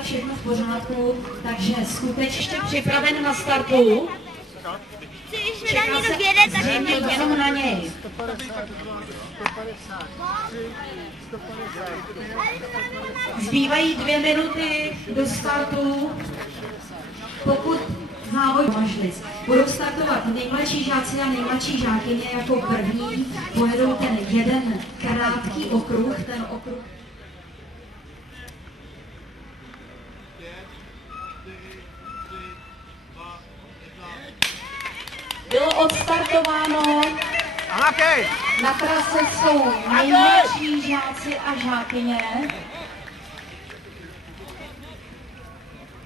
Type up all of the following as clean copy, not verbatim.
takhle všechno v pořádku, takže skutečně připraven na startu. Čeká se zřejmě jenom na něj. 150. Zbývají 2 minuty do startu. Pokud závod Mažlic budou startovat nejmladší žáci a nejmladší žákyně jako první, pojedou ten jeden krátký okruh, ten okruh. Bylo odstartováno, na trase jsou nejmladší žáci a žákyně.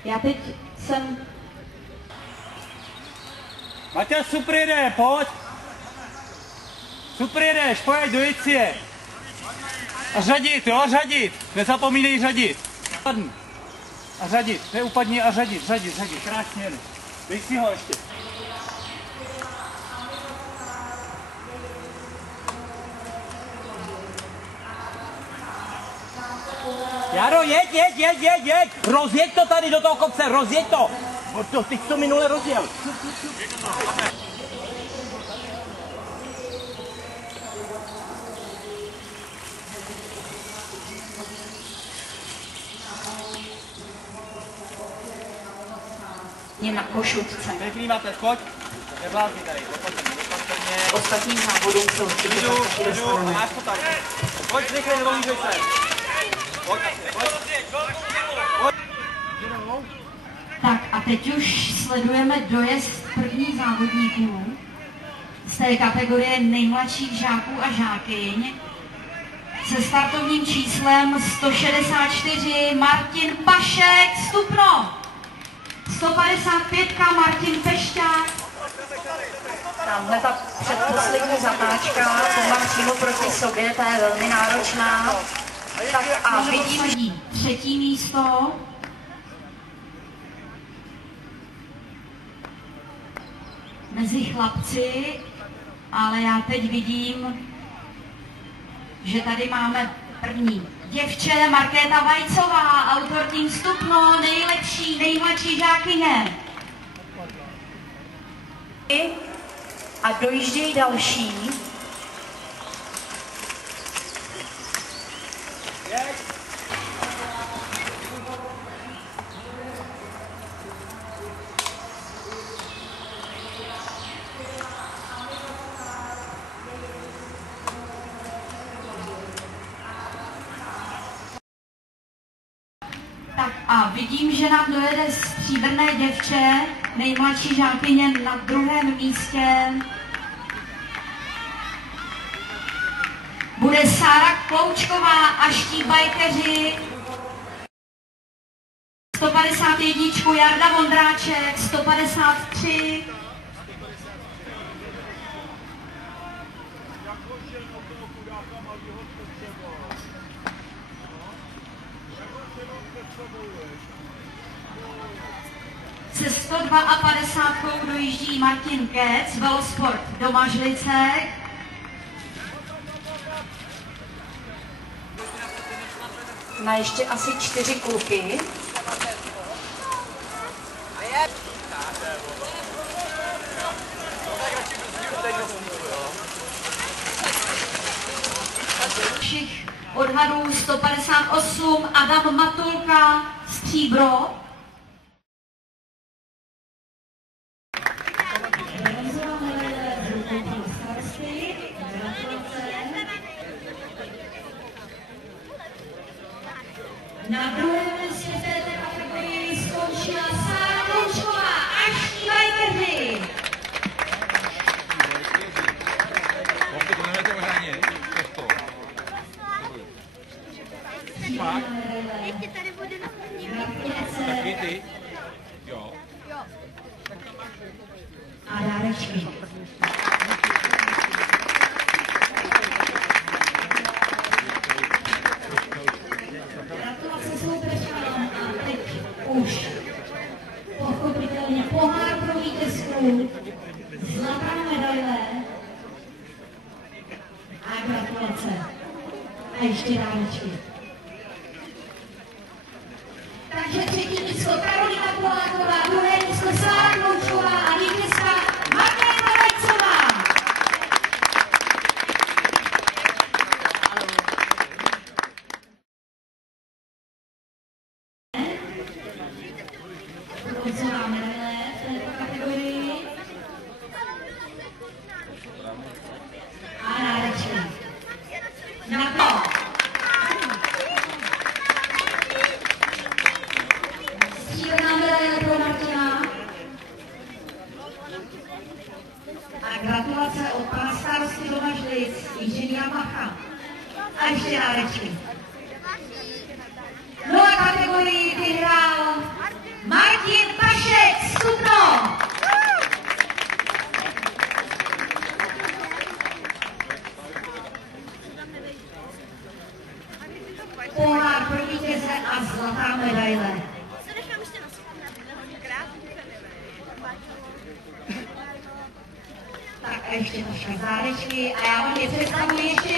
Já teď jsem... Maťa, super jede, pojď! Super jedeš, pojď, dojď si je! A řadit, jo, řadit! Nezapomínej řadit! A řadit, neupadni a řadit, krásně jedeš. Dej si ho ještě. Jaro, jeď! Rozjeď to tady do toho kopce, rozjeď to! Ty jsi to minule rozjel. Je na Košutce. Neklímáte, pojď. Neblázni tady, opatrně. Ostatním závodům jsou určitě taky dostaneme. Máš to tady. Pojď, rychle, nevolížej se. Pojď. Tak a teď už sledujeme dojezd prvních závodníků z té kategorie nejmladších žáků a žákyň se startovním číslem 164 Martin Pašek, Stupno, 155 Martin Pešťák. Tamhle ta předposlední zatáčka, to mám přímo proti sobě, ta je velmi náročná. Tak a vidím třetí místo. Mezi chlapci, ale já teď vidím, že tady máme první děvče Markéta Vajcová, autor tým Stupno, nejlepší, nejmladší žákyně. A dojíždějí další. Tak a vidím, že nám dojede stříbrné děvče, nejmladší žákyně na druhém místě. Bude Sára Kloučková a štíbajkeři. 151 Jarda Vondráček, 153. Se 152 dojíždí Martin Kec, Velosport do Mažlicek. Na ještě asi 4 kluky. Všich odhadů 158 Adam Matulka, stříbro. Na druhém místě v této kategorii skončila Sára Kloučková a štíbajkeři. Ještě tady bude na první. Taky ty? Jo. A dárečky. Gratulace soupeřkám a teď už pochopitelně pohár pro vítězku, zlatá medaile a gratulace. A ještě dárečky. Takže že třetí místo Karolina Poláková, druhé místo Sára Kloučová a vítězka Markéta Rajcová. Bronzová medaile v této kategorii. A nádečný. Na to. Stříbrná medaile pro Martina. A gratulace od pana starosty Domažlic, inženýra Macha. A ještě nádečný. No a kategorii vyhrál Martin Pašek z Kutno. Pohár pro vítěze a zlatá medaile. Tak a ještě trošku zárečky a já vám je představuji ještě